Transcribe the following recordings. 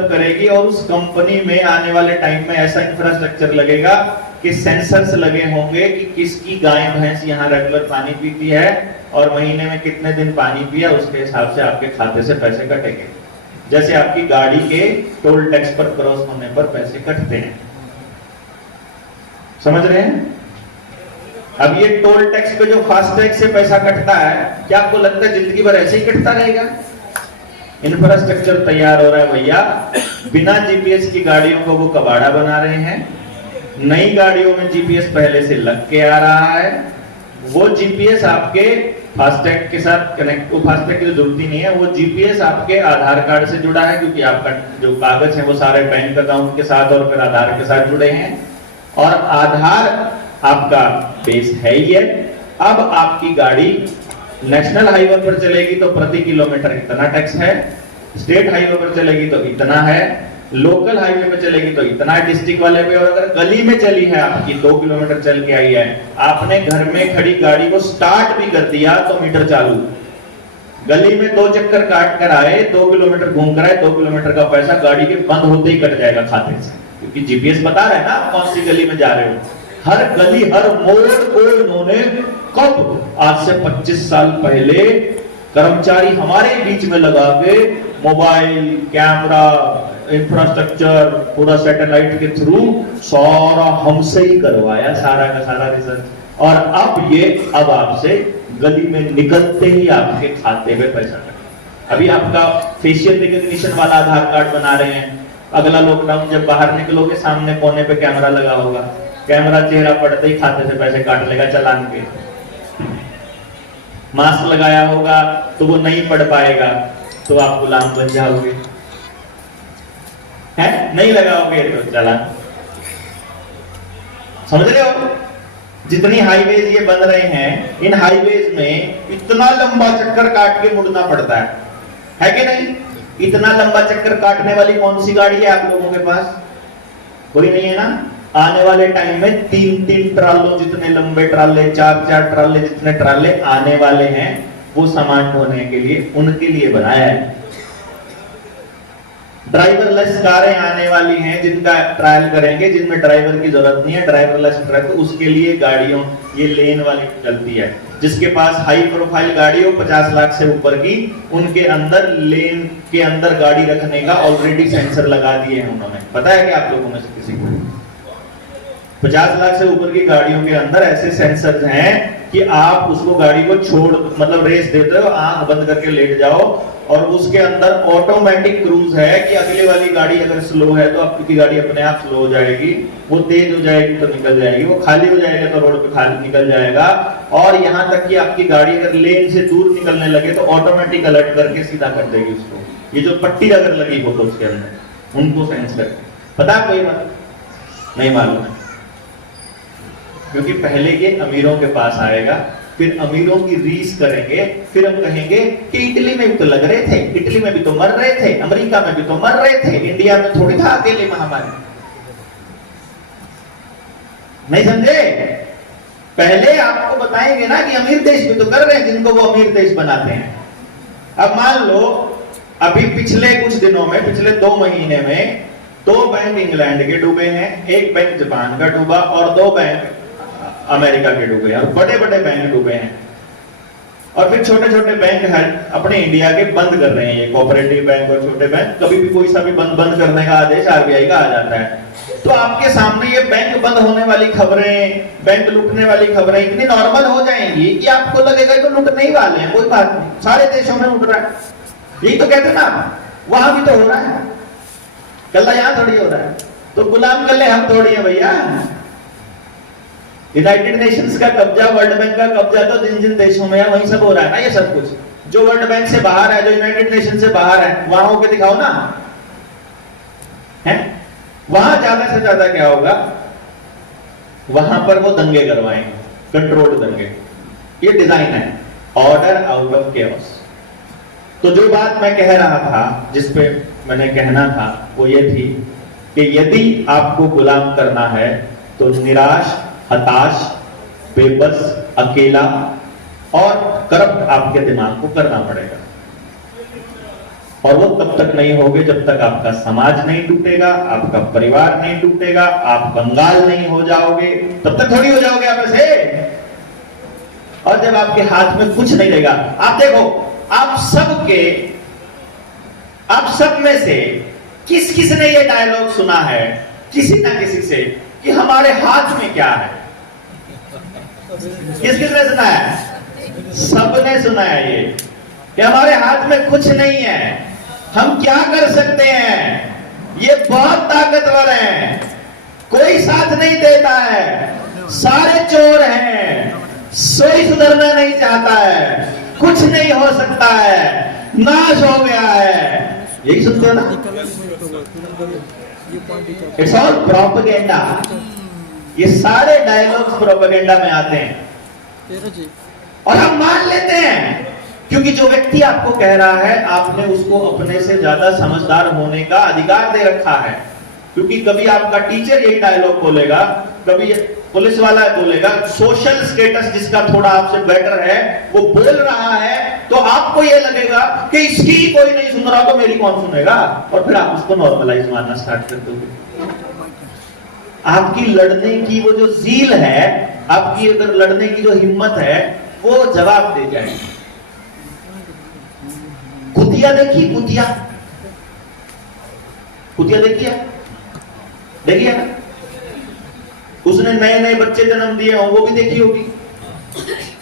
Develop करेगी और उस कंपनी में आने वाले टाइम में ऐसा इंफ्रास्ट्रक्चर लगेगा कि सेंसर्स लगे होंगे कि किसकी गाय भैंस यहाँ रेगुलर पानी पीती है और महीने में कितने दिन पानी पिया, उसके हिसाब से आपके खाते से पैसे कटेंगे। जैसे आपकी गाड़ी के टोल टैक्स पर क्रॉस होने पर पैसे कटते हैं, समझ रहे हैं? अब ये टोल टैक्स पे जो फास्टैग से पैसा कटता है, क्या आपको लगता है जिंदगी भर ऐसे ही कटता रहेगा? इंफ्रास्ट्रक्चर तैयार हो रहा है भैया। बिना जीपीएस की गाड़ियों को वो कबाड़ा बना रहे हैं। नई गाड़ियों में जीपीएस पहले से लग के आ रहा है। वो जीपीएस आपके फास्टैग के साथ कनेक्ट, वो फास्टैग की जरूरत ही नहीं है, वो जीपीएस आपके आधार कार्ड से जुड़ा है, क्योंकि आपका जो कागज है वो सारे बैंक अकाउंट के साथ और फिर आधार के साथ जुड़े हैं, और आधार आपका बेस है ही है। अब आपकी गाड़ी नेशनल हाईवे पर चलेगी तो प्रति किलोमीटर इतना टैक्स है, स्टेट हाईवे पर चलेगी तो इतना है, लोकल हाईवे पे चलेगी तो इतना है डिस्ट्रिक्ट वाले पे, और अगर गली में चली है आपकी 2 किलोमीटर चल के आई है, आपने घर में खड़ी गाड़ी को स्टार्ट भी कर दिया तो मीटर चालू। गली में 2 चक्कर काट कर आए, 2 किलोमीटर घूम कर आए, 2 किलोमीटर का पैसा गाड़ी के बंद होते ही कट जाएगा खाते से, क्योंकि जीपीएस बता रहा है ना आप कौन सी गली में जा रहे हो। हर गली हर मोड़ को इन्होंने कब, आज से 25 साल पहले कर्मचारी हमारे बीच में लगा के मोबाइल, कैमरा, इंफ्रास्ट्रक्चर पूरा सैटेलाइट के थ्रू सारा हमसे ही करवाया, सारा का सारा रिसर्च। और अब आपसे गली में निकलते ही आपके खाते में पैसा कटे। अभी आपका फेशियल रिकॉग्निशन वाला आधार कार्ड बना रहे हैं। अगला लॉकडाउन जब बाहर निकलोगे, सामने कोने पे कैमरा लगा होगा, कैमरा चेहरा पड़ते ही खाते से पैसे काट लेगा चालान के। मास्क लगाया होगा तो वो नहीं पढ़ पाएगा, तो आप गुलाम बन जाओगे, है? नहीं लगाओगे तो चालान। समझ रहे हो? जितनी हाईवेज ये बन रहे हैं, इन हाईवेज में इतना लंबा चक्कर काट के मुड़ना पड़ता है कि नहीं? इतना लंबा चक्कर काटने वाली कौन सी गाड़ी है आप लोगों के पास? कोई नहीं है ना? आने वाले टाइम में 3-3 ट्रालों जितने लंबे ट्राले, 4-4 ट्राले जितने ट्राले आने वाले हैं, वो सामान ढोने के लिए, उनके लिए बनाया है। ड्राइवरलेस कारें आने वाली हैं जिनका ट्रायल करेंगे, जिनमें ड्राइवर की जरूरत नहीं है, ड्राइवरलेस ट्रक, उसके लिए गाड़ियों ये लेन वाली चलती है। जिसके पास हाई प्रोफाइल गाड़ी हो 50 लाख से ऊपर की, उनके अंदर लेन के अंदर गाड़ी रखने का ऑलरेडी सेंसर लगा दिए हैं उन्होंने। पता है कि आप लोगों में से किसी को? 50 लाख से ऊपर की गाड़ियों के अंदर ऐसे सेंसर्स हैं कि आप उसको गाड़ी को छोड़, मतलब रेस देते हो, आंख बंद करके लेट जाओ, और उसके अंदर ऑटोमेटिक क्रूज है कि अगली वाली गाड़ी अगर स्लो है तो आपकी गाड़ी अपने आप स्लो हो जाएगी, वो तेज हो जाएगी तो निकल जाएगी, वो खाली हो जाएगा तो रोड पे खाली निकल जाएगा। और यहाँ तक कि आपकी गाड़ी अगर लेन से दूर निकलने लगे तो ऑटोमेटिक अलर्ट करके सीधा कर देगी उसको। ये जो पट्टी अगर लगी हो तो उसके अंदर, उनको सेंस करके। पता है कोई बात नहीं? मालूम है, क्योंकि पहले ये अमीरों के पास आएगा, फिर अमीरों की रीस करेंगे, फिर हम कहेंगे कि इटली में भी तो लग रहे थे, इटली में भी तो मर रहे थे, अमेरिका में भी तो मर रहे थे, इंडिया में थोड़ी था अकेले महामारी। नहीं समझे? पहले आपको बताएंगे ना कि अमीर देश भी तो कर रहे हैं जिनको वो अमीर देश बनाते हैं। अब मान लो अभी पिछले कुछ दिनों में, पिछले 2 महीने में 2 बैंक इंग्लैंड के डूबे हैं, 1 बैंक जापान का डूबा और 2 बैंक अमेरिका के डूबे हैं, बड़े बड़े बैंक डूबे हैं। और फिर छोटे छोटे बैंक हैं अपने इंडिया के बंद कर रहे हैं, ये कोऑपरेटिव बैंक और छोटे बैंक, कभी भी कोई सा भी बंद करने का आदेश आरबीआई का आ जाता है। तो आपके सामने ये बैंक बंद होने वाली खबरें, बैंक लूटने वाली खबरें इतनी नॉर्मल हो जाएंगी कि आपको लगेगा तो लूटने ही वाले हैं, कोई बात नहीं, सारे देशों में उठ रहा है। यही तो कहते ना, वहां भी तो हो रहा है, कल्ला यहां थोड़ी हो रहा है। तो गुलाम कल्ले हम थोड़ी है भैया। यूनाइटेड नेशंस का कब्जा, वर्ल्ड बैंक का कब्जा तो जिन जिन देशों में है वहीं सब हो रहा है ना ये सब कुछ। जो वर्ल्ड बैंक से बाहर है, जो यूनाइटेड नेशन से बाहर है, वहां होके दिखाओ ना, है? वहां ज्यादा से ज्यादा क्या होगा, वहां पर वो दंगे करवाएंगे, कंट्रोल्ड दंगे। ये डिजाइन है, ऑर्डर आउट ऑफ केओस। तो जो बात मैं कह रहा था, जिसपे मैंने कहना था, वो ये थी कि यदि आपको गुलाम करना है तो निराश, हताश, बेबस, अकेला और करप्ट आपके दिमाग को करना पड़ेगा। और वो तब तक नहीं होगे जब तक आपका समाज नहीं टूटेगा, आपका परिवार नहीं टूटेगा, आप कंगाल नहीं हो जाओगे, तब तक थोड़ी हो जाओगे आप ऐसे। और जब आपके हाथ में कुछ नहीं रहेगा, आप देखो, आप सब में से किस किस ने ये डायलॉग सुना है किसी ना किसी से कि हमारे हाथ में क्या है? किस किस ने सुना है? सबने सुना है ये कि हमारे हाथ में कुछ नहीं है, हम क्या कर सकते हैं, ये बहुत ताकतवर हैं, कोई साथ नहीं देता है, सारे चोर हैं, कोई सुधरना नहीं चाहता है, कुछ नहीं हो सकता है, नाश हो गया है। यही सुनते हो ना? It's all propaganda. ये सारे डायलॉग्स प्रोपेगेंडा में आते हैं और हम मान लेते हैं, क्योंकि जो व्यक्ति आपको कह रहा है आपने उसको अपने से ज्यादा समझदार होने का अधिकार दे रखा है। क्योंकि कभी आपका टीचर यही डायलॉग बोलेगा, कभी पुलिस वाला बोलेगा, सोशल स्टेटस जिसका थोड़ा आपसे बेटर है वो बोल रहा है, तो आपको ये लगेगा कि इसकी कोई नहीं सुन रहा तो मेरी कौन सुनेगा, और फिर आप उसको नॉर्मलाइज मानना स्टार्ट कर दोगे। आपकी लड़ने की वो जो जील है, आपकी अगर लड़ने की जो हिम्मत है, वो जवाब दे जाएगी। कुतिया देखी, कुतिया देखिए, देखिए ना, उसने नए नए बच्चे जन्म दिए हो, वो भी देखी होगी।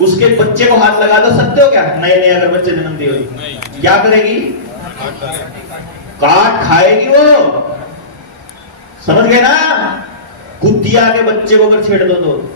उसके बच्चे को हाथ लगा दो, सकते हो क्या? नए नए अगर बच्चे जन्म दिए हो, क्या करेगी? काट खाएगी वो, समझ गए ना? कुतिया के बच्चे को अगर छेड़ दो तो।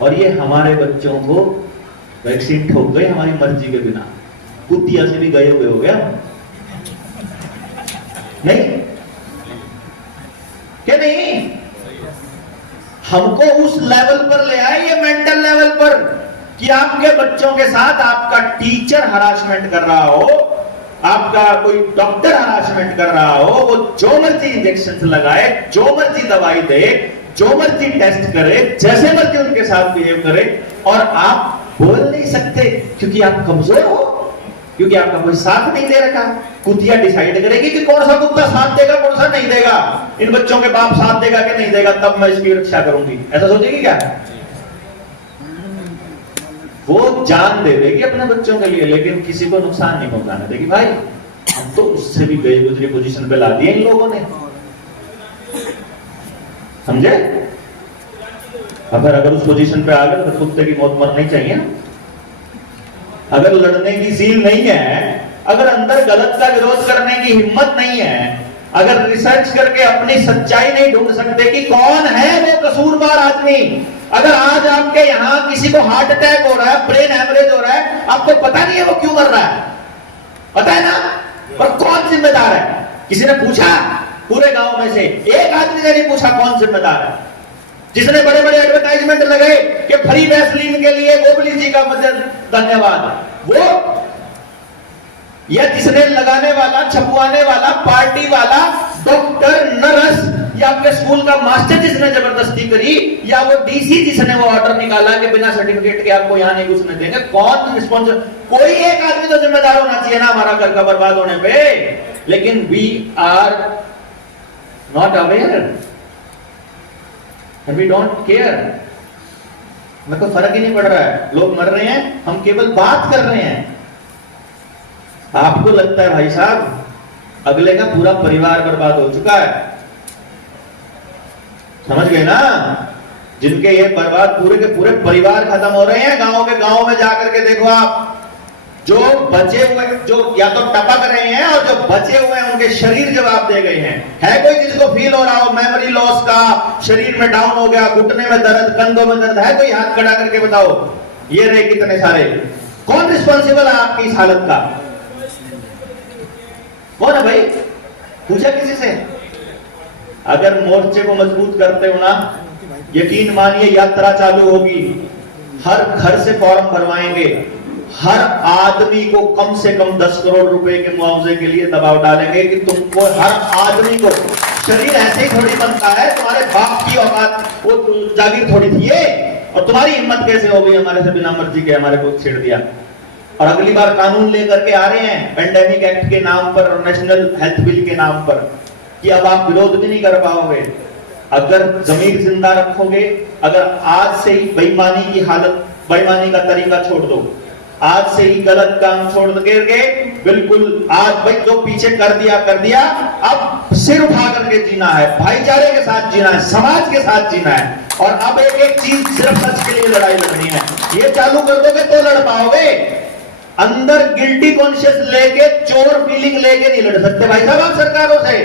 और ये हमारे बच्चों को वैक्सीन ठोक गए हमारी मर्जी के बिना, कुतिया से भी गए हुए हो गया नहीं क्या? नहीं, हमको उस लेवल पर ले आए, ये मेंटल लेवल पर, कि आपके बच्चों के साथ आपका टीचर हरासमेंट कर रहा हो, आपका कोई डॉक्टर हरासमेंट कर रहा हो, वो जो मर्जी इंजेक्शन लगाए, जो मर्जी दवाई दे, जो मर्जी टेस्ट करे, जैसे मर्जी उनके साथ बिहेव करे, और आप बोल नहीं सकते क्योंकि आप कमजोर हो, क्योंकि आपका कोई साथ नहीं दे रखा। कुतिया डिसाइड करेगी कि कौन सा कुत्ता साथ देगा, कौन सा नहीं देगा, इन बच्चों के बाप साथ देगा कि नहीं देगा, तब मैं इसकी रक्षा करूंगी, ऐसा सोचेगी क्या? वो जान दे देगी अपने बच्चों के लिए, लेकिन किसी को नुकसान नहीं पहुंचाने देगी। भाई हम तो उससे भी बेगुजरी पोजीशन पे ला दिए इन लोगों ने, समझे? अगर उस पोजीशन पे आ गए तो कुत्ते की मौत मरनी चाहिए ना। अगर लड़ने की जील नहीं है, अगर अंदर गलत का विरोध करने की हिम्मत नहीं है, अगर रिसर्च करके अपनी सच्चाई नहीं ढूंढ सकते कि कौन है वो कसूरवार आदमी, अगर आज आपके यहां किसी को हार्ट अटैक हो रहा है, ब्रेन हैमरेज हो रहा है, आपको पता नहीं है वो क्यों मर रहा है, पता है ना? पर कौन जिम्मेदार है? किसी ने पूछा? पूरे गांव में से एक आदमी ने नहीं पूछा कौन जिम्मेदार है। जिसने बड़े बड़े एडवर्टाइजमेंट लगाए कि फ्री वैसलीन के लिए गोबली जी का धन्यवाद, वो या जिसने लगाने वाला, छपवाने वाला, पार्टी वाला, डॉक्टर, नर्स, या आपके स्कूल का मास्टर जिसने जबरदस्ती करी, या वो डीसी जिसने वो ऑर्डर निकाला कि बिना सर्टिफिकेट के आपको यहां नहीं घुसने देंगे, कौन रिस्पॉन्सिबल? कोई एक आदमी तो जिम्मेदार होना चाहिए ना हमारा घर का बर्बाद होने पे। लेकिन we are not aware, we don't care. मेरे को फर्क ही नहीं पड़ रहा है, लोग मर रहे हैं, हम केवल बात कर रहे हैं। आपको लगता है भाई साहब अगले का पूरा परिवार बर्बाद हो चुका है, समझ गए ना? जिनके ये बर्बाद पूरे के पूरे परिवार खत्म हो रहे हैं। गांव के गांव में जाकर के देखो आप, जो बचे हुए, जो या तो टपक रहे हैं, और जो बचे हुए हैं उनके शरीर जवाब दे गए हैं। है कोई जिसको फील हो रहा हो मेमोरी लॉस का, शरीर में डाउन हो गया, घुटने में दर्द, कंधों में दर्द? है कोई? हाथ खड़ा करके बताओ। ये रहे कितने सारे। कौन रिस्पॉन्सिबल है आपकी इस हालत का? कौन है भाई? पूछा किसी से? अगर मोर्चे को मजबूत करते हो ना, यकीन मानिए यात्रा चालू होगी, हर घर से फॉर्म भरवाएंगे, हर आदमी को कम से कम 10 करोड़ रुपए के मुआवजे के लिए दबाव डालेंगे कि तुमको, हर आदमी को, शरीर ऐसे ही थोड़ी बनता है, तुम्हारे बाप की औकात वो जागीर थोड़ी थी ये, और तुम्हारी हिम्मत कैसे हो गई हमारे से बिना मर्जी के हमारे को छेड़ दिया? और अगली बार कानून लेकर के आ रहे हैं पेंडेमिक एक्ट के नाम पर और नेशनल हेल्थ बिल के नाम पर कि अब आप विरोध भी नहीं कर पाओगे। अगर जमीर जिंदा रखोगे, अगर आज से ही बेईमानी का तरीका छोड़ दो, आज से ही गलत काम छोड़ करके बिल्कुल आज भाई जो पीछे कर दिया, अब सिर उठा करके जीना है, भाईचारे के साथ जीना है, समाज के साथ जीना है। और अब एक चीज सिर्फ सच के लिए लड़ाई लड़नी है। ये चालू कर दोगे तो लड़ पाओगे। अंदर गिल्टी कॉन्शियस लेके, चोर फीलिंग लेके नहीं लड़ सकते भाई साहब आप सरकारों से।